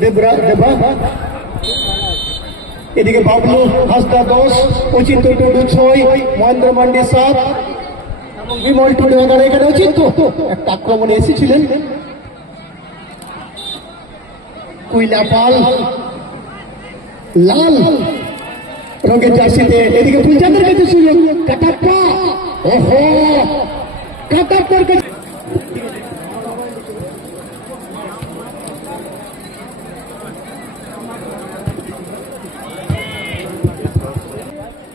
দেবা এদিকে বাবলু হাসদা 10, অচিন্ত টুডু 6, মহেন্দ্র মান্ডি 7 এবং বিমল টুডু 11। এখানে অচিন্ত একটা আক্রমণে এসেছিলেন। কুইলা পাল লাল রঙের জার্সিতে, এদিকে ফুলচাঁদের কাছে সুযোগ, কাটাপ্পা, ওহো কাটাপ্পার কাছে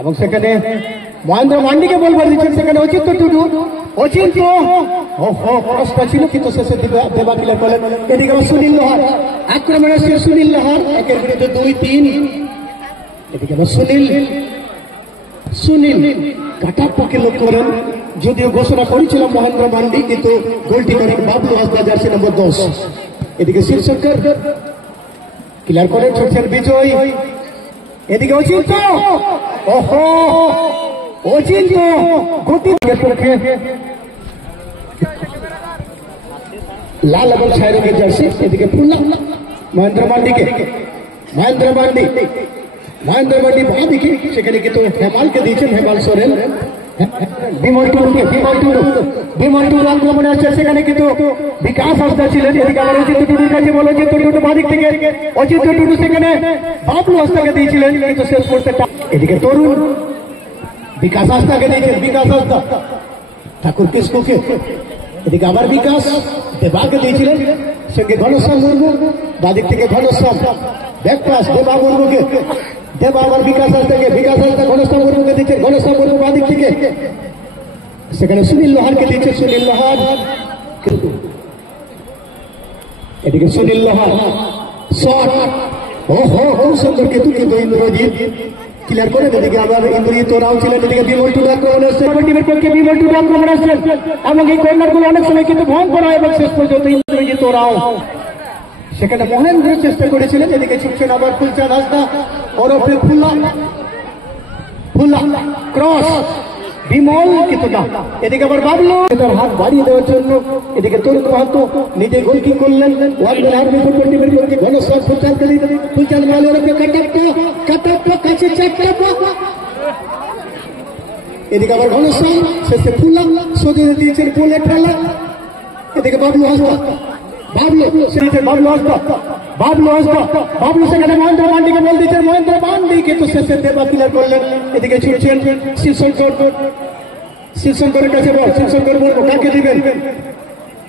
এবং সেখানে মহেন্দ্র মান্ডিকে বলবার দিচ্ছেন, সেখানে অচিন্ত টুডু, অচিন্ত ওহো ক্রসটা ছিল কিন্তু শেষে দেবা ক্লিয়ার করলেন। এদিকে আবার সুনীল লোহার আক্রমণে ছিল, সুনীল লোহার 1-এর বিরুদ্ধে 2-3। এদিকে আবার সুনীল কাটাপ্পাকে লক্ষ্য করেন, যদিও ঘোষণা করেছিল মহেন্দ্র মান্ডি, কিন্তু গোলটি করেন বাবলু হাসদা জার্সি নম্বর 10। এদিকে শিবশঙ্কর ক্লিয়ার করেন, ছুটছেন বিজয়। এদিকে অচিন্ত, ওহো অচিন্ত গতি লাল এবং ছাই রঙের জার্সি। এদিকে ফুল্লা মহেন্দ্র মান্ডি বাঁ দিকে, সেখানে কিন্তু হেমালকে দিয়েছেন, হেমাল সোরেন। বিমল টুডু আক্রমণে আসছে, সেখানে কিন্তু বিকাশ হাসদা ছিলেন। এদিকে আবার অচিন্ত টুডুর কাছে বলো, অচিন্ত টুডু বাঁ দিক থেকে, অচিন্ত টুডু সেখানে বাবলু হাসদাকে দিয়েছিলেন, কিন্তু শেষ করতে। এদিকে তরুণ বিকাশ হাসদাকে দিয়েছেন, বিকাশ হাসদা ঠাকুর কিস্কুকে। এদিকে আবার বিকাশ দেবাকে দিয়েছিলেন, সঙ্গে ঘনশ্যাম মুর্মু, বাদিক থেকে ঘনশ্যাম ব্যাকপাস দেবা মুর্মুকে, দেবা আবার বিকাশ হাসদাকে, বিকাশ হাসদা ঘনশ্যাম মুর্মুকে দিচ্ছেন, ঘনশ্যাম মুর্মু বাদিক থেকে, সেখানে সুনীল লোহারকে দিচ্ছে, সুনীল লোহার। এদিকে সুনীল লোহার শট, ওহো খুব সুন্দর কিন্তু ইন্দ্রজিৎ ক্লিয়ার করে। এদিকে আবার ইন্দ্রজিৎ ওরাও ছিলেন। এদিকে বিমল টুডু আক্রমণ আসছে, টিমের পক্ষে বিমল টুডু আক্রমণ আসছেন, এবং এই কর্নারগুলো অনেক সময় কিন্তু ভয়ঙ্কর হয়, এবং শেষ পর্যন্ত ইন্দ্রজিৎ ওরাও সেখানে মহেন্দ্র চেষ্টা করেছিলেন। এদিকে ছুটছেন আবার ফুলচাঁদ হাসদা ওরফে ফুল্লা ক্রস, বিমল কিন্তু না। এদিকে আবার বাবলু তার হাত বাড়িয়ে দেওয়ার জন্য, এদিকে তরুণ মাহাতো নিজে গোলকিং করলেন। ওয়ানম্যান আর্মি ফুটবল টিমের পক্ষে ঘনশ্যাম ফুলচাঁদ মাল ওরফে কাটাপ্পা কাছে চারটা। এদিকে আবার ঘনশ্যাম, শেষে ফুল্লা সোজা দিয়েছেন পোলে ঠেলা। এদিকে বাবলু হাসদা বাবলু সেখানে মহেন্দ্র মান্ডিকে বল দিচ্ছেন, মহেন্দ্র মান্ডি কিন্তু শেষে দেবা ক্লিয়ার করলেন। এদিকে ছুটছেন শিবশঙ্করের কাছে বল, শিবশঙ্কর বলবো কাকে দিবেন,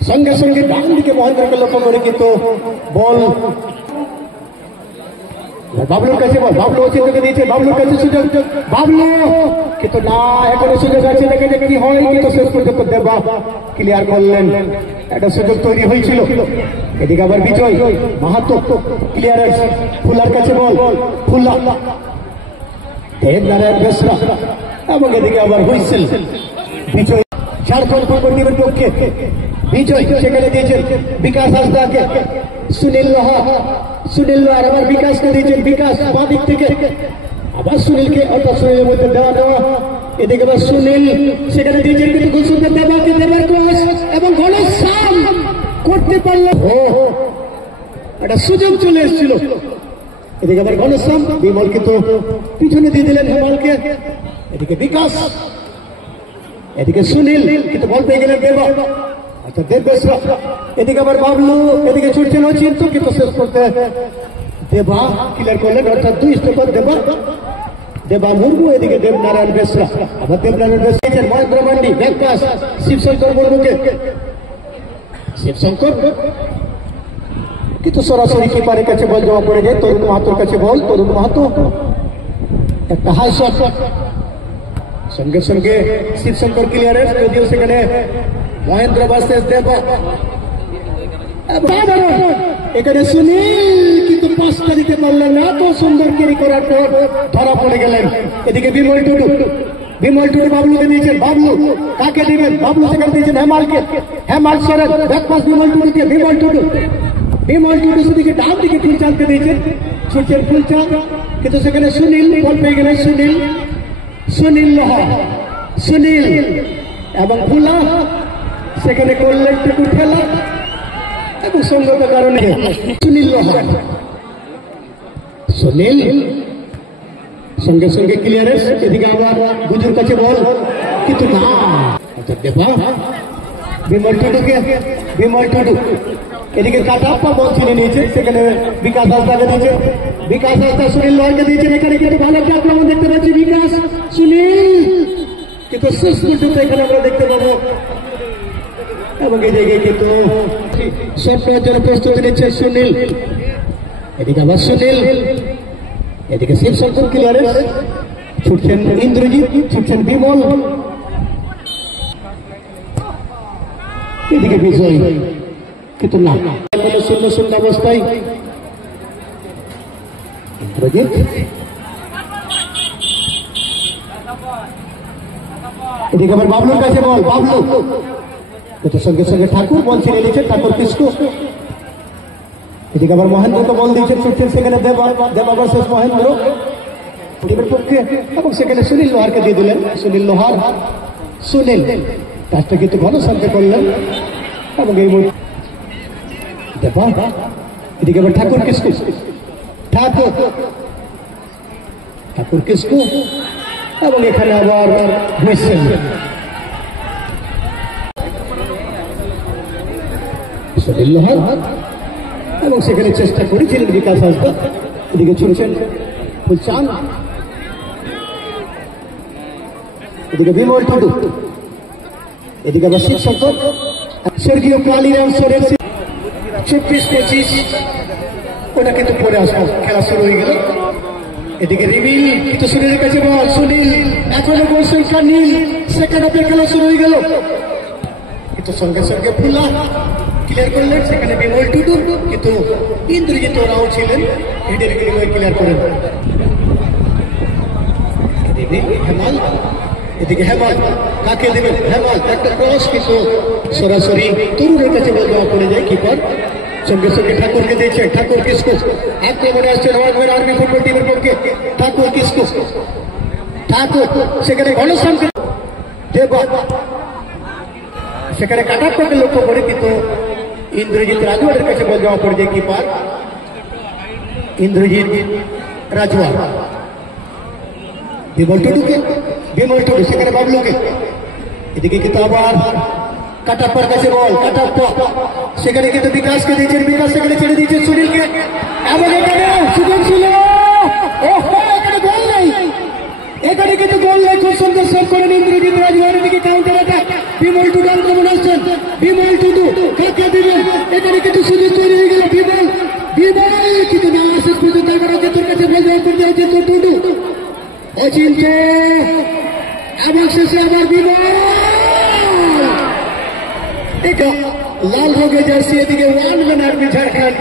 সঙ্গে সঙ্গে ডান দিকে মহেন্দ্রকে লক্ষ্য করে কিন্তু বল বাবলুর কাছে, বল বাবলু অচিন্তকে দিয়েছে, বাবলুর কাছে সুযোগ, বাবলু কিন্তু না, এখনো সুযোগ আছে, দেখে যে কি হয়, কিন্তু শেষ পর্যন্ত দেবা ক্লিয়ার করলেন। একটা সুযোগ তৈরি হয়েছিল। এদিকে আবার বিজয় মাহাতো ক্লিয়ারেন্স, ফুলার কাছে বল, ফুল্লা দেবনারায়ণ বেসরা, এবং এদিকে আবার হুইসেল। বিজয় ঝাড়খণ্ড ফুটবল টিমের পক্ষে বিজয় সেখানে দিয়েছেন বিকাশ হাসদাকে, সুনীল লোহার আবার বিকাশকে দিয়েছেন, বিকাশ বাঁ দিক থেকে আবার সুনীলকে, অর্থাৎ সুনীলের মধ্যে দেওয়া। এদিকে আবার সুনীল সেখানে দিয়েছেন, কিন্তু খুব সুন্দর দেবাকে, দেবার ক্রস এবং ঘনশ্যাম করতে পারল, একটা সুযোগ চলে এসেছিল। এদিকে আবার ঘনশ্যাম, বিমল কিন্তু পিছনে দিয়ে দিলেন হেমালকে। এদিকে বিকাশ, এদিকে সুনীল কিন্তু বল পেয়ে গেলেন দেবা, অর্থাৎ দেববেশরা। এদিকে আবার বাবলু, এদিকে ছুটছেন অচিন্ত, কিন্তু শেষ করতে দেবা ক্লিয়ার করলেন, অর্থাৎ 2 স্টপার দেবা মুর্মু। এদিকে দেবনারায়ণ বেসরা, আবার দেবনারায়ণ বেসরা, মহেন্দ্র মান্ডি ব্যাকপাস শিবশঙ্কর মুর্মুকে, শিবশঙ্কর কিন্তু সরাসরি কিপারের কাছে বল জমা পড়ে যায়, তরুণ মাহাতোর কাছে বল, তরুণ মাহাতো একটা হাই শট, সঙ্গে সঙ্গে শিবশঙ্কর ক্লিয়ারেন্স, যদিও সেখানে মহেন্দ্র ভার্সেস দেবা। এখানে সুনীল কিন্তু পাঁচটা দিতে পারলেন না, তো সুন্দর ক্যারি করার পর ধরা পড়ে গেলেন। এদিকে বিমল টুডু বাবলুকে দিয়েছেন, বাবলু কাকে দিবেন, বাবলু সেখানে দিয়েছেন হেমালকে, হেমাল সরেন ব্যাকপাস বিমল টুডুকে, বিমল টুডু সেদিকে ডান দিকে ফুলচাঁদকে দিয়েছেন, ছুটছেন ফুলচাঁদ, কিন্তু সেখানে সুনীল বল পেয়ে গেলেন, সুনীল এবং ফুলা সেখানে করলেন টুকু ঠেলা, এবং সঙ্গত কারণে সুনীল লোহার সুনীল সঙ্গে সঙ্গে ক্লিয়ারেন্স এদিকে আবার গুজুর কাছে বল কিন্তু না দেবা বিমল টুডু এদিকে কাটাপ্পা বল ছিনে নিয়েছে সেখানে বিকাশ হাসদাকে দিয়েছে বিকাশ হাসদা সুনীল লোহারকে দিয়েছেন এখানে কিন্তু ভালো একটা আক্রমণ দেখতে পাচ্ছি বিকাশ সুনীল কিন্তু শেষ পর্যন্ত এখানে আমরা দেখতে পাবো এবং এই জায়গায় কিন্তু শট নেওয়ার জন্য প্রস্তুতি নিচ্ছে সুনীল এদিকে আবার সুনীল এদিকে শিব শঙ্কর ক্লিয়ারেন্স ছুটছেন ইন্দ্রজিৎ ছুটছেন বিমল এদিকে বিজয় কিন্তু না শূন্য শূন্য অবস্থায় ইন্দ্রজিৎ এদিকে আবার বাবলুর কাছে বল বাবলু কিন্তু সঙ্গে সঙ্গে ঠাকুর বল ছেড়ে দিয়েছেন ঠাকুর কিসকু এদিকে আবার মহেন্দ্রকে বল দিয়েছেন ছুটছেন সেখানে দেবা ভার্সেস মহেন্দ্র টিমের পক্ষে এবং সেখানে সুনীল লোহারকে দিয়ে দিলেন সুনীল লোহার সুনীল কাজটা কিন্তু ভালো শান্তি করলেন এবং এই দেবা এদিকে আবার ঠাকুর কিসকু ঠাকুর কিসকু এবং এখানে আবার হুইসেল সুনীল লোহার এবং সেখানে চেষ্টা করেছিলেন বিকাশ হাসদা এদিকে ছুটছেন ফুলচাঁদ এদিকে বিমল টুডু এদিকে আবার শিব শঙ্কর স্বর্গীয় কালীরাম সোরেন 24-25 ওটা কিন্তু পরে আসবো খেলা শুরু হয়ে গেল এদিকে রিভিল কিন্তু সুনীলের কাছে বল সুনীল এখনো গোল সংখ্যা নীল সেকেন্ড হাফের খেলা শুরু হয়ে গেল কিন্তু সঙ্গে সঙ্গে ফুলা ক্লিয়ার করলেন সেখানে বিমল টুডু কিন্তু ইন্দ্রজিৎ ওরাও ছিলেন হেডের বিনিময়ে ক্লিয়ার করেন হেমাল এদিকে হেমাল কাকে দেবেন হেমাল একটা ক্রস কিন্তু সরাসরি তরুণের কাছে বল দেওয়া পড়ে যায় কিপার সঙ্গে সঙ্গে ঠাকুরকে দিয়েছে ঠাকুর কিসকু আক্রমণে আসছে নবাবের আর্মি ফুটবল টিমের পক্ষে ঠাকুর কিসকু ঠাকুর সেখানে ঘনশ্যামকে দেবা সেখানে কাটাপ্পাকে লক্ষ্য করে কিন্তু ইন্দ্রজিৎ রাজওয়ারের কাছে বল দেওয়া পড়ে যায় কিপার ইন্দ্রজিৎ রাজওয়ার বিমল টুডু সেখানে বাবলুকে এদিকে কিন্তু আবার কাটাপ্পার কাছে বল কাটাপ্পা সেখানে কিন্তু বিকাশকে দিয়েছেন বিকাশ সেখানে ছেড়ে দিয়েছেন সুনীলকে এবং এখানে সুযোগ ছিল এখানে গোল নেই এখানে কিন্তু গোল নেই খুব সুন্দর সেভ করেন ইন্দ্রজিৎ রাজওয়ারের দিকে কাউন্টার অ্যাটাক বিমল টুডু আক্রমণ আসছেন বিমল টুডু কাকে দিবেন এখানে কিন্তু সুযোগ তৈরি হয়ে গেল বিমল কিন্তু না শেষ পর্যন্ত এবার অজিতের কাছে বল দেওয়া করতে অজিত টুডু অচিন্ত এবং শেষে আবার বিমল এটা লাল রঙের জার্সি এদিকে ওয়ান ম্যান আর্মি ঝাড়খণ্ড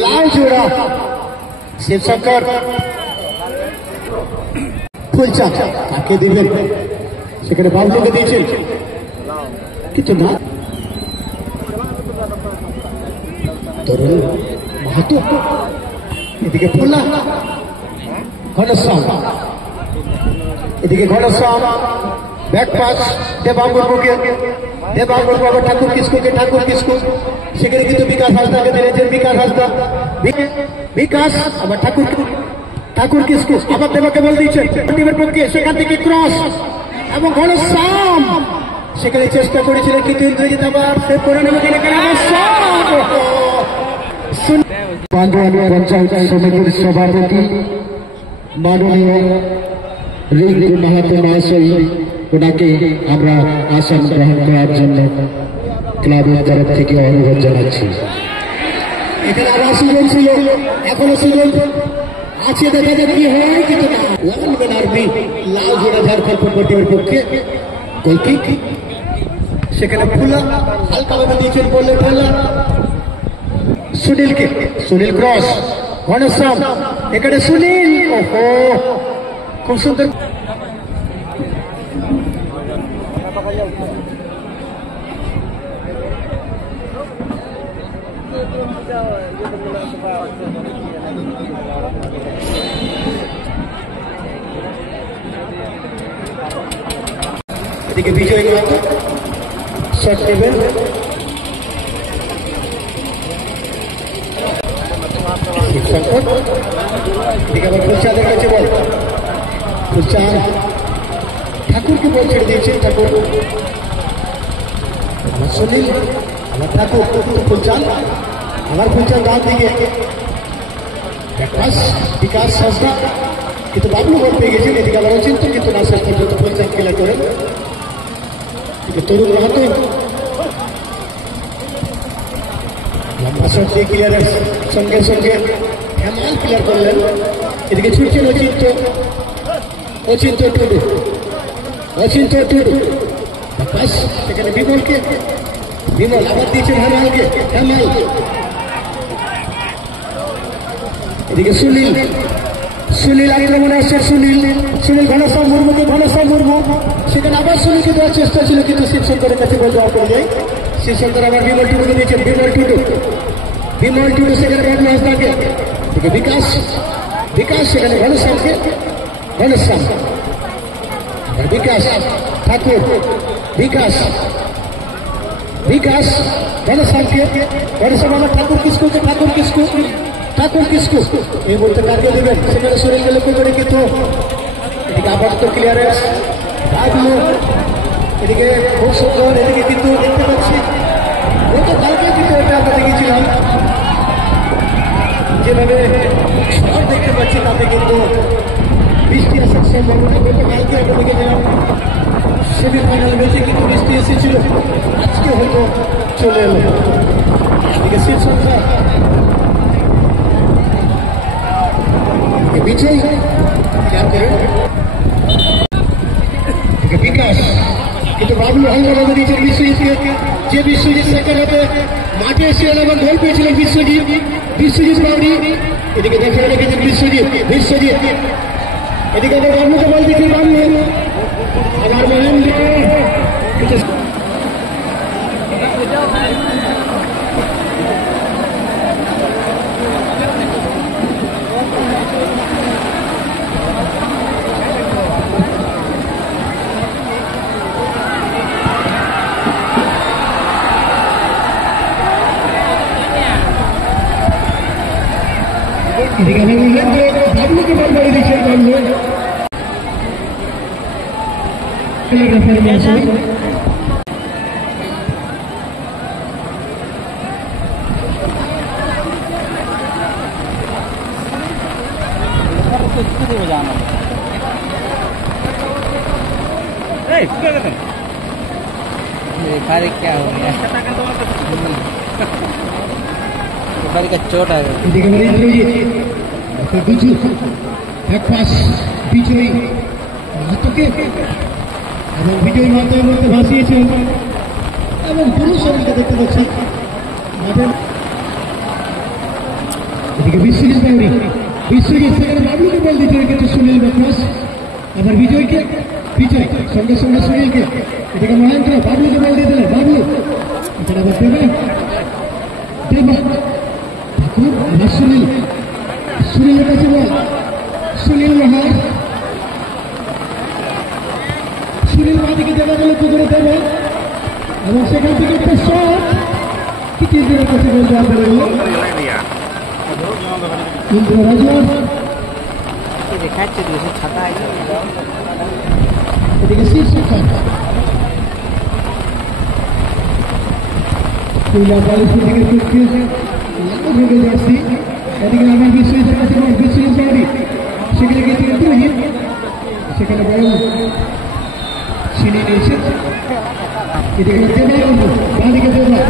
লাল জোড়া শিব শঙ্কর ফুলচাঁদ কাকে দিবেন সেখানে বাবলুকে দিয়েছেন কিছু না তরুণ মাহাতো এদিকে ফুলা ঘনশ্যাম এদিকে ঘনশ্যাম ব্যাক পাস দেবাঙ্গুরকে আবার ঠাকুর কিসকু সেখানে কিন্তু বিকাশ হাসদাকে দিয়েছেন বিকাশ হাসদা বিকাশ আবার ঠাকুর কিসকু আবার দেবাকে বল দিয়েছেন টিমের পক্ষে সেখান থেকে ক্রস এবং ঘনশ্যাম সেখানে চেষ্টা করেছিলেন কিন্তু ইন্দ্রজিৎ আবার সেভ করে নেবে পঞ্চায়েত সমিতির সভাপতি মাননীয় রিঙ্কু মাহাতো মহাশয় ওনাকে আমরা আসন গ্রহণ করার জন্য ক্লাবের তরফ থেকে অনুরোধ জানাচ্ছি এখানে আবার সুযোগ ছিল এখনো সুযোগ আছে দেখা যাক কি হয় কিন্তু ওয়ান ম্যান আর্মি লাল জোড়া ঝাড়খণ্ড ফুটবল টিমের পক্ষে গোলকিক সেখানে ফুলা হালকাভাবে দিয়েছেন বললে ফেলা সুনীল ক্রস ঘনশ্যাম এখানে সুনীল ওহো খুব সুন্দর এদিকে বিজয় শট নেবেন সংকট এদিকে আবার ফুলচাঁদের কাছে বল ফুলচাঁদ ঠাকুরকে বল ছেড়ে দিয়েছে ঠাকুর সুনীল আবার ঠাকুর ফুলচাঁদ আবার ফুলচাঁদ ডান দিকে বিকাশ হাসদা কিন্তু বাবলু বল পেয়ে গেছেন এদিকে আবার অচিন্ত কিন্তু না শেষ পর্যন্ত ফুলচাঁদ ক্লিয়ার করেন তরুণ মাহাতো লম্বা শট দিয়ে ক্লিয়ারের সঙ্গে সঙ্গে হেমাল ক্লিয়ার করলেন এদিকে ছুটছেন অচিন্ত টুডু বাস সেখানে বিমল আবার দিয়েছেন হেমাল এদিকে সুনীল আক্রমণে আসছে সুনীল ঘনশ্যাম মুর্মু সেখানে আবার সুনীলকে দেওয়ার চেষ্টা ছিল কিন্তু শিবশঙ্করের কাছে বল দেওয়া করে যায় শিবশঙ্কর আবার বিমল টুডুকে দিয়েছেন বিমল টুডু সেখানে বাবলু হাসদাকে বিকাশ সেখানে ঘনশ্যাম বিকাশ ঠাকুর বিকাশ ঘনশ্যাম আমার ঠাকুর কিসকু এই বলতে কাকে দেবেন সেখানে শরীরকে লক্ষ্য করে কিন্তু এদিকে আপাতত ক্লিয়ারেন্স বাবলু এদিকে খুব সুন্দর এদিকে কিন্তু দেখতে পাচ্ছি কালকে কিন্তু এটা আমরা দেখেছিলাম যেভাবে শহর দেখতে পাচ্ছি তাতে কিন্তু বৃষ্টি আসার সম্ভাবনা কালকে আমরা দেখেছিলাম সেমিফাইনাল ম্যাচে কিন্তু বৃষ্টি এসেছিল আজকে হয়তো চলে এলো এদিকে শিবসংখ্যা বিজয় বিকাশ কিন্তু বাবলু হালদার দিয়েছেন বিশ্বজিৎকে যে বিশ্বজিৎ সেকেন্ড হাফে মাঠে এসে আবার গোল পেয়েছিলেন বিশ্বজিৎ বাউরি এদিকে দেখে রেখেছেন বিশ্বজিৎ এদিকে আবার বাবলুকে বল দিয়েছেন বাবলু আবার মহেন্দ্র এদিকে বাবলুকে বল করে দিচ্ছেন বাবলু क्या हो गया का चोट आ गया বিজয়ী মাহাতোকে এবং বিজয়ী মাহাতোর মধ্যে ভাসিয়েছে এবং পুরুষ সঙ্গে দেখতে পাচ্ছি এদিকে বিশ্বজিৎ সেখানে বাবলুকে বল দিতে রেখেছে সুনীল বাকরাস আবার বিজয় সঙ্গে সুনীলকে এদিকে মহেন্দ্র বাবলুকে বল দিয়ে দিলেন বাবলু এখানে আবার দেবা ঠাকুর আবার সুনীলের কাছে বল সুনীল মাদিকে দেবা গেল পুকুরে দেবে এবং সেখান থেকে একটা শট কিটিজের কাছে বল দেওয়া করে ইন্দ্র রাজওয়ার এদিকে শিবশঙ্কর ভেবে যাচ্ছি এদিকে আমার বিশ্বজিতের কাছে বিশ্বজিৎ বাউরি সেখানে গেছে ইব্রাহিম সেখানে বড় ছিনিয়ে নিয়েছে এদিকে দেবা বাঁদিকে দেবা